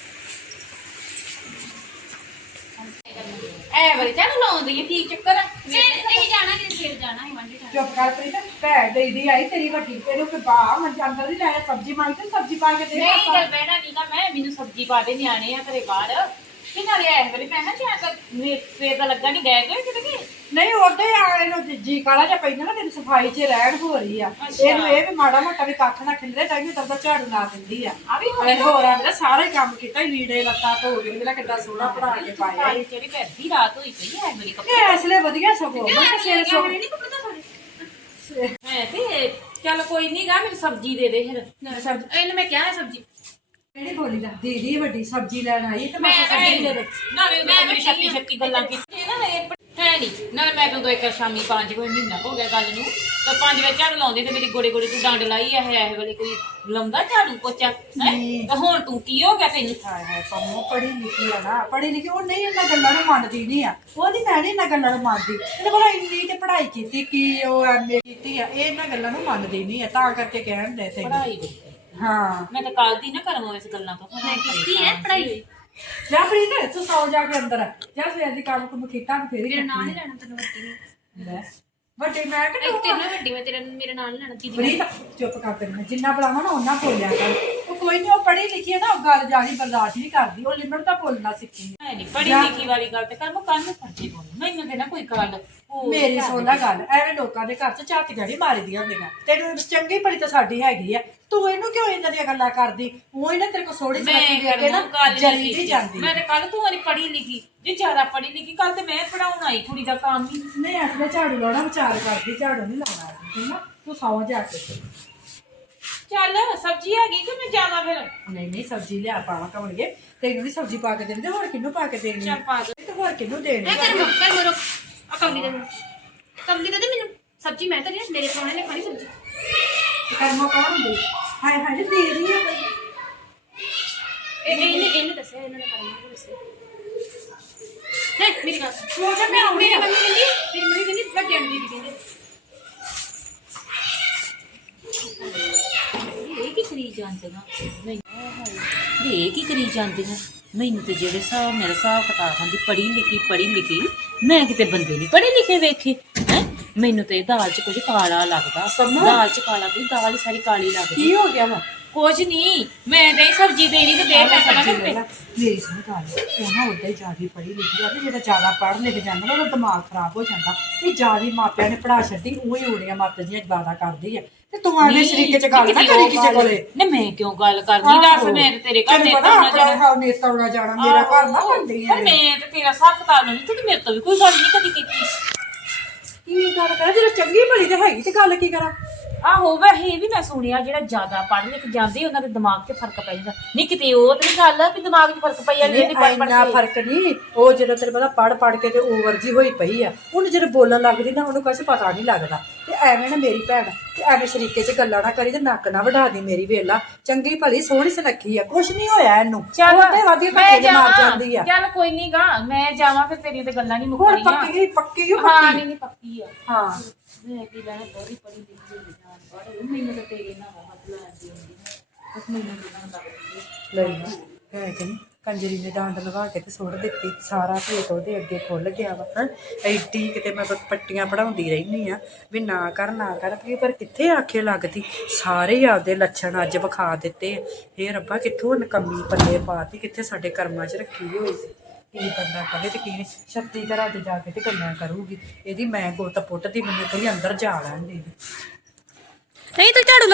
Speaker 2: ਐ ਬੜੀ ਚਾਹ ਲਾਉਂਦੀ ਹੈ ਕੀ ਚੱਕਰ ਆ
Speaker 4: ਫੇਰ ਨਹੀਂ ਜਾਣਾ ਕਿ ਫੇਰ ਜਾਣਾ ਹੈ ਮੰਡੀ ਜਾਣਾ
Speaker 1: ਚੁੱਪ ਕਰ ਪ੍ਰੀਤ ਭੈਣ ਦੇਦੀ ਆਈ ਤੇਰੀ ਵੱਡੀ ਤੇਰੇ ਕੇ ਬਾ ਮੰਨ ਅੰਦਰ ਨਹੀਂ ਲਾਇਆ ਸਬਜ਼ੀ ਮੰਗਦੇ ਸਬਜ਼ੀ ਪਾ ਕੇ ਦੇ
Speaker 2: ਨਹੀਂ ਜਦ ਬਹਿਣਾ ਨਹੀਂ ਨਾ ਮੈਂ ਮੈਨੂੰ ਸਬਜ਼ੀ ਪਾ ਦੇ ਨਿਆਣੇ ਆ ਤੇਰੇ ਬਾਹਰ ਕਿ ਨਾਲੇ ਐ ਬੜੀ ਮੈਂ ਨਾ ਚਾਹ ਸਵੇਰ ਦਾ ਲੱਗਾ ਨਹੀਂ ਗਏ ਕੋਈ ਕਿਤੇ
Speaker 1: ਨਹੀਂ ਉਹਦੇ ਆ ਇਹਨੂੰ ਜੀ ਕਾਲਾ ਜਿਹਾ ਪੈਂਦਾ ਨਾ ਤੇਰੀ ਸਫਾਈ 'ਚ ਰਹਿਣ ਹੋ ਰਹੀ ਆ
Speaker 2: ਅੱਛਾ।
Speaker 1: ਇਹਨੂੰ ਇਹ ਵੀ ਮਾੜਾ ਮੋਟਾ ਵੀ ਕੱਖ ਨਾ ਖਿੰਦੇ ਤਾਂ ਵੀ ਤਰਦਾ ਝਾੜੂ ਲਾ ਦਿੰਦੀ ਆ
Speaker 2: ਆ ਵੀ
Speaker 1: ਇਹ ਹੋਰ ਆ ਜਿਹੜਾ ਸਾਰਾ ਹੀ ਕੰਮ ਕੀਤਾ ਲੀੜੇ ਲੱਤਾਂ ਧੋ ਕੇ ਜਿਹੜਾ ਕਿੱਡਾ ਸੋਹਣਾ ਬਣਾ ਕੇ ਪਾਇਆ
Speaker 2: ਪਾਣੀ ਜਿਹੜੀ ਪੈਦੀ ਰਾਤ ਹੋਈ ਪਈ ਐ ਬੜੀ ਕੱਪੜੇ
Speaker 1: ਇਹ ਇਸ ਲਈ ਵਧੀਆ ਸਗੋਂ ਮੈਂ ਕਿਹਾ ਸਵੇਰੇ ਸੋ
Speaker 4: ਨਹੀਂ ਪਤਾ ਤੁਹਾਡੇ
Speaker 2: ਹੈ ਤੇ ਚੱਲ ਕੋਈ ਨਹੀਂ ਗਾ ਮੈਨੂੰ ਸਬਜ਼ੀ ਦੇ ਦੇ ਫਿਰ
Speaker 1: ਸਬਜ਼ੀ
Speaker 4: ਇਹਨੂੰ ਮੈਂ ਕਿਹਾ ਹੈ ਸਬਜ਼ੀ
Speaker 1: ਕਿਹੜੀ ਬੋਲੀ ਦਾ ਦੀਦੀ ਵੱਡੀ ਸਬਜ਼ੀ ਲੈਣ ਆਈ ਤੇ ਮੈਂ
Speaker 2: ਮੈਂ
Speaker 1: ਸਬਜ਼ੀ ਦੇ ਦੇ
Speaker 2: ਨਾਲੇ ਮੈਂ ਬੜੀ ਛੱਤੀ ਛੱਤੀ ਗੱਲਾਂ ਕੀਤੀ ਨਾ ਇਹ ਹੈ ਨਹੀਂ ਨਾਲੇ ਮੈਂ ਤੈਨੂੰ ਇੱਕ ਸ਼ਾਮੀ ਪੰਜ ਕੋਈ ਮਹੀਨਾ ਹੋ ਗਿਆ ਗੱਲ ਨੂੰ ਤੇ ਪੰਜ ਵਜੇ ਝਾੜੂ ਲਾਉਂਦੇ ਤੇ ਮੇਰੀ ਗੋੜੇ ਗੋੜੇ ਤੂੰ ਡੰਡ ਲਾਈ ਆ ਇਹ ਵੇਲੇ ਕੋਈ ਲਾਉਂਦਾ ਝਾੜੂ ਪੋਚਾ ਹੈਂ?
Speaker 1: ਨਹੀਂ।
Speaker 2: ਤੇ ਹੁਣ ਤੂੰ ਕੀ ਹੋ ਗਿਆ ਤੈਨੂੰ
Speaker 1: ਹਾਏ ਹਾਏ ਪੰਮੋ ਪੜ੍ਹੀ ਲਿਖੀ ਆ ਨਾ ਪੜ੍ਹੀ ਲਿਖੀ ਉਹ ਨਹੀਂ ਇਹਨਾਂ ਗੱਲਾਂ ਨੂੰ ਮੰਨਦੀ ਨਹੀਂ ਆ ਉਹਦੀ ਮੈਂ ਨਹੀਂ ਇਹਨਾਂ ਗੱਲਾਂ ਨੂੰ ਮੰਨਦੀ ਇਹਨੇ ਬੜਾ ਇੰਨੀ ਤੇ ਪੜ੍ਹਾਈ ਕੀਤੀ ਕੀ ਉਹ ਐਮਏ ਕੀਤੀ ਆ ਇਹ ਇਹਨਾਂ ਗੱਲਾਂ ਨੂੰ ਮੰਨਦੀ ਨਹੀਂ ਆ ਤਾਂ ਕਰਕੇ ਕਹਿਣ ਦੇ ਤੇ
Speaker 2: ਪੜਾਈ ਦੇ
Speaker 1: ਹਾਂ
Speaker 2: ਮੈਂ ਤਾਂ ਕੱਲ ਦੀ ਨਾ ਕਰਮ ਇਸ ਗੱਲਾਂ ਤੋਂ
Speaker 4: ਮੈਂ ਕੀਤੀ ਹੈ ਪੜਾਈ
Speaker 1: ਜਾ ਪ੍ਰੀਤ ਤੂੰ ਸੌ ਜਾ ਕੇ ਅੰਦਰ ਜਾ ਸਵੇਰ ਦੀ ਕੰਮ ਕੁਮ ਕੀਤਾ ਤੇ ਫੇਰ ਹੀ
Speaker 4: ਮੇਰੇ ਨਾਲ ਹੀ ਲੈਣਾ ਤੈਨੂੰ ਵੱਡੀ ਨੂੰ
Speaker 1: ਲੈ ਵੱਡੇ ਮੈਂ
Speaker 4: ਇੱਕ
Speaker 1: ਕਿਹਾ
Speaker 4: ਤੇਰੇ ਨਾਲ ਵੱਡੀ ਮੈਂ ਤੇਰੇ ਮੇਰੇ ਨਾਲ ਲੈਣਾ ਦੀਦੀ
Speaker 1: ਪ੍ਰੀਤ ਚੁੱਪ ਕਰ ਤੈਨੂੰ ਜਿੰਨਾ ਬੁਲਾਵਾਂ ਨਾ ਉਹਨਾਂ ਬੋਲਿਆ ਕਰ ਉਹ ਕੋਈ ਨਹੀਂ ਉਹ ਪੜ੍ਹੀ ਲਿਖੀ ਹੈ ਨਾ ਉਹ ਗੱਲ ਜਾਣੀ ਬਰਦਾਸ਼ਤ ਨਹੀਂ ਕਰਦੀ ਉਹ ਲਿਮਟ ਤਾਂ ਬੋਲਣਾ ਸਿੱਖੀ ਹੈ
Speaker 2: ਹੈ ਨਹੀਂ ਪੜੀ ਲਿਖੀ ਵਾਲੀ ਗੱਲ ਤੇ ਕਰ ਮੈਂ ਕੱਲ ਨੂੰ ਫਰਜੀ ਬੋਲ ਮੈਨੂੰ ਤੇ ਨਾ ਕੋਈ ਗੱਲ ਉਹ
Speaker 1: ਮੇਰੀ ਸੋਲਾ ਗੱਲ ਐਵੇਂ ਲੋਕਾਂ ਦੇ ਘਰ 'ਚ ਝੱਟ ਜੜੀ ਮਾਰੀਦੀਆਂ ਹੁੰਦੀਆਂ ਤੈਨੂੰ ਚੰਗੀ ਭਲੀ ਤਾਂ ਸਾਡੀ ਹੈਗੀ ਆ ਤੂੰ ਇਹਨੂੰ ਕਿਉਂ ਇਹਨਾਂ ਦੀਆਂ ਗੱਲਾਂ ਕਰਦੀ ਉਹ ਇਹਨਾਂ ਤੇਰੇ ਕੋਲ ਸੋਹਣੀ
Speaker 2: ਮੈਂ
Speaker 1: ਸਮਝੀ ਦੇ ਕੇ ਨਾ
Speaker 2: ਗੱਲ
Speaker 1: ਜਲੀ
Speaker 2: ਨਹੀਂ
Speaker 1: ਨਹੀਂ ਜਾਂਦੀ
Speaker 2: ਮੈਂ ਤੇ ਕੱਲ ਤੂੰ ਵਾਲੀ ਪੜੀ ਲਿਖੀ ਜੇ ਜ਼ਿਆਦਾ ਪੜੀ ਲਿਖੀ ਕੱਲ ਤੇ ਮੈਂ ਪੜਾਉਣ ਆਈ ਕੁੜੀ ਦਾ ਕੰਮ ਹੀ
Speaker 1: ਨਹੀਂ ਅਸਲੇ ਝਾੜੂ ਲਾਉਣਾ ਵਿਚਾਰ ਕਰਦੀ ਝਾੜੂ ਨਹੀਂ ਲਾਉਣਾ ਠੀਕ ਨਾ ਤੂੰ ਸੌ ਜਾ ਕੇ
Speaker 2: ਚੱਲ ਸਬਜ਼ੀ ਹੈਗੀ ਕਿ ਮੈਂ ਜਾਵਾਂ ਫਿਰ
Speaker 1: ਨਹੀਂ ਨਹੀਂ ਸਬਜ਼ੀ ਲਿਆ ਪਾਵਾਂ ਕਮਣਗੇ ਤੈਨੂੰ ਵੀ ਸਬਜ਼ੀ ਪਾ ਕੇ ਦੇਣੀ ਤੇ ਹੋਰ ਕਿਹਨੂੰ ਪਾ ਕੇ ਦੇਣੀ
Speaker 2: ਚੱਲ ਪਾ ਦੇ
Speaker 1: ਤੇ ਹੋਰ ਕਿਹਨੂੰ ਦੇਣੀ
Speaker 4: ਮੈਂ ਕਰ ਮੁੱਕ ਕਰ ਮੁਰਕ ਆ ਕਮਲੀ ਦੇ ਮੈਨੂੰ ਕਮਲੀ ਦੇ ਦੇ ਮੈਨੂੰ ਸਬਜ਼ੀ ਮੈਂ ਤਾਂ ਨਹੀਂ ਮੇਰੇ ਪ੍ਰਾਹੁਣੇ ਨੇ ਖਾਣੀ ਸਬਜ਼ੀ
Speaker 1: ਕਰਮਾ ਕੌਣ ਹੁੰਦੀ ਹਾਏ ਹਾਏ ਦੇ ਰਹੀ ਆ
Speaker 4: ਇਹ ਇਹਨੇ ਇਹਨੇ ਦੱਸਿਆ ਇਹਨਾਂ ਨੇ ਕਰਨਾ ਨੂੰ ਦੱਸਿਆ ਦੇਖ ਮੇਰੀ ਗੱਲ ਸੋਚਾ ਮੈਂ ਮੇਰੀ ਮੰਮੀ ਕਹਿੰਦੀ ਮੇਰੀ ਮੰਮੀ ਕਹਿੰਦੀ ਵੱਡੇ ਆਂਟੀ ਦੀ ਕਹਿੰਦੇ
Speaker 2: ਇਹ ਕੀ ਕਰੀ ਜਾਂਦੀਆਂ ਮੈਨੂੰ ਇਹ ਕੀ ਕਰੀ ਜਾਂਦੀਆਂ ਮੈਨੂੰ ਤੇ ਜਿਹੜੇ ਹਿਸਾਬ ਮੇਰਾ ਹਿਸਾਬ ਕਿਤਾਬਾਂ ਦੀ ਪੜ੍ਹੀ ਲਿਖੀ ਪੜ੍ਹੀ ਲਿਖੀ ਮੈਂ ਕਿਤੇ ਬੰਦੇ ਨਹੀਂ ਪੜ੍ਹੇ ਲਿਖੇ ਵੇਖੇ ਹੈ ਮੈਨੂੰ ਤੇ ਦਾਲ 'ਚ ਕੁਝ ਕਾਲਾ ਲੱਗਦਾ ਦਾਲ 'ਚ ਕਾਲਾ ਵੀ ਦਾਲ ਸਾਰੀ ਕਾਲੀ ਲੱਗਦੀ
Speaker 1: ਕੀ ਹੋ ਗਿਆ ਵਾ
Speaker 2: ਕੁਝ ਨਹੀਂ ਮੈਂ ਤੇ ਸਬਜ਼ੀ ਦੇਣੀ ਤੇ ਦੇ ਪੈਸਾ ਨਾ ਕਰਤੇ
Speaker 1: ਮੇਰੀ ਸੁਣ ਗੱਲ ਉਹ ਨਾ ਉਦਾਂ ਹੀ ਜ਼ਿਆਦਾ ਪੜ੍ਹੀ ਲਿਖੀ ਆ ਤੇ ਜਿਹੜਾ ਜ਼ਿਆਦਾ ਪੜ੍ਹ ਲਿਖ ਜਾਂਦਾ ਨਾ ਉਹਦਾ ਦਿਮਾਗ ਖਰਾਬ ਹੋ ਜਾਂਦਾ ਇਹ ਜ਼ਿਆਦਾ ਮਾਪਿਆਂ ਨੇ ਪੜ੍ਹਾ ਛੱਡੀ ਉਹ ਹੀ ਉੜੀਆਂ ਮੱਤ ਜੀਆਂ ਜ਼ਿਆਦਾ ਕਰਦੀ ਆ ਤੇ ਤੂੰ ਆਲੇ ਸ਼ਰੀਕੇ ਚ ਗੱਲ ਨਾ ਕਰੀ ਕਿਸੇ ਕੋਲੇ
Speaker 2: ਨਹੀਂ ਮੈਂ ਕਿਉਂ ਗੱਲ ਕਰਨੀ ਦੱਸ ਮੈਂ ਤੇ ਤੇਰੇ ਘਰ ਦੇ
Speaker 1: ਪਤਾ ਆਪਣਾ ਹਾਂ ਨੇਤਾ ਉੜਾ ਜਾਣਾ ਮੇਰਾ ਘਰ ਨਾ ਬੰਦੀ ਆ
Speaker 2: ਪਰ ਮੈਂ ਤੇ ਤੇਰਾ ਹਿਸਾਬ ਕਿਤਾਬ ਨਹੀਂ ਤੇ ਮੇਰੇ ਤੋਂ ਵੀ ਕੋਈ ਗੱਲ ਨਹੀਂ ਕਦੀ ਕੀਤੀ
Speaker 1: ਕੀ ਗੱਲ ਕਰਾਂ ਜਦੋਂ ਚੰਗੀ ਭਲੀ ਤੇ ਹੈਗੀ ਤੇ ਗੱਲ ਕੀ ਕਰਾਂ
Speaker 2: ਆਹੋ ਵੈਸੇ ਇਹ ਵੀ ਮੈਂ ਸੁਣਿਆ ਜਿਹੜਾ ਜ਼ਿਆਦਾ ਪੜ੍ਹ ਲਿਖ ਜਾਂਦੇ ਉਹਨਾਂ ਦੇ ਦਿਮਾਗ 'ਚ ਫਰਕ ਪੈ ਜਾਂਦਾ ਨਹੀਂ ਕਿਤੇ ਉਹ ਤੇ ਗੱਲ ਆ ਵੀ ਦਿਮਾਗ 'ਚ ਫਰਕ ਪਈ ਜਾਂਦੀ ਇਹਦੀ ਪੜ੍ਹ
Speaker 1: ਇੰਨਾ ਫਰਕ ਨਹੀਂ ਉਹ ਜਦੋਂ ਤੇਰੇ ਪਤਾ ਪੜ੍ਹ ਪੜ੍ਹ ਕੇ ਤੇ ਓਵਰ ਜੀ ਹੋਈ ਪਈ ਆ ਉਹਨੂੰ ਜਦੋਂ ਬੋਲਣ ਲੱਗਦੀ ਨਾ ਉਹਨੂੰ ਕੁਛ ਪਤਾ ਨਹੀਂ ਲੱਗਦਾ ਤੇ ਐਵੇਂ ਨਾ ਮੇਰੀ ਭੈਣ ਤੇ ਐਵੇਂ ਸ਼ਰੀਕੇ 'ਚ ਗੱਲਾਂ ਨਾ ਕਰੀ ਤੇ ਨੱਕ ਨਾ ਵਢਾ ਦੀ ਮੇਰੀ ਵੇਲਾ ਚੰਗੀ ਭਲੀ ਸੋਹਣੀ ਸੁਨੱਖੀ ਆ ਕੁਛ ਨਹੀਂ ਹੋਇਆ ਇਹਨੂੰ
Speaker 2: ਚੱਲ
Speaker 1: ਤੇ ਵਧੀਆ
Speaker 2: ਮੈਂ
Speaker 1: ਘੱਟੇ ਮਾਰ ਜਾਂਦੀ ਆ
Speaker 2: ਚੱਲ ਕੋਈ ਨਹੀਂ ਗਾ ਮੈਂ ਜਾਵਾਂ ਫਿਰ ਤੇਰੀਆਂ ਤੇ ਗੱਲਾਂ ਨਹੀਂ
Speaker 1: ਹੁਣ
Speaker 2: ਮੁੱਕਣੀਆਂ
Speaker 1: ਪੱਕੀ ਪੱਕੀ ਓ
Speaker 2: ਹਾਂ
Speaker 1: ਪੱਕੀ
Speaker 2: ਨਹੀਂ ਨਹੀਂ ਪੱਕੀ ਆ
Speaker 1: ਹਾਂ
Speaker 2: ਮੈਂ ਕੀ ਲੈਣਾ ਬੜੀ ਪੜੀ ਲਿਖੀ ਹੋਈ ਜਾਨ ਪੜ੍ਹ ਮੈਨੂੰ ਤਾਂ ਤੇਰੇ ਨਾਲ ਹੱਥ ਲਾਉਂਦੀ ਹੁੰਦੀ ਬਸ ਮੈਨੂੰ ਨਹੀਂ ਲੱਗਦੀ
Speaker 1: ਲਈ ਹੈ ਕਿ ਨਹੀਂ ਕੰਜਰੀ ਨੇ ਡਾਂਡ ਲਗਾ ਕੇ ਤੇ ਸੁੱਟ ਦਿੱਤੀ ਸਾਰਾ ਭੇਤ ਉਹਦੇ ਅੱਗੇ ਖੁੱਲ ਗਿਆ ਵਾ ਹੈਂ ਐਡੀ ਕਿਤੇ ਮੈਂ ਬਸ ਪੱਟੀਆਂ ਪੜਾਉਂਦੀ ਰਹਿੰਦੀ ਆ ਵੀ ਨਾ ਕਰ ਨਾ ਕਰ ਵੀ ਪਰ ਕਿੱਥੇ ਆਖੇ ਲੱਗਦੀ ਸਾਰੇ ਹੀ ਆਪਦੇ ਲੱਛਣ ਅੱਜ ਵਿਖਾ ਦਿੱਤੇ ਇਹ ਰੱਬਾ ਕਿੱਥੋਂ ਨਕੰਮੀ ਪੱਲੇ ਪਾਤੀ ਕਿੱਥੇ ਸਾਡੇ ਕਰਮਾਂ 'ਚ ਰੱਖੀ ਹੋਈ ਸੀ ਕੀ ਬੰਦਾ ਕਰੇ ਤੇ ਕੀ ਨਹੀਂ ਛੱਤੀ ਘਰਾਂ 'ਚ ਜਾ ਕੇ ਤੇ ਗੱਲਾਂ ਕਰੂਗੀ ਇਹਦੀ ਮੈਂ ਗੁੱਤ ਪੁੱਟਦੀ ਮੈਨੂੰ ਕੋਈ ਅੰਦਰ ਜਾ ਲੈਣ ਦੇ
Speaker 4: ਨਹੀਂ ਤੂੰ ਝਾੜੂ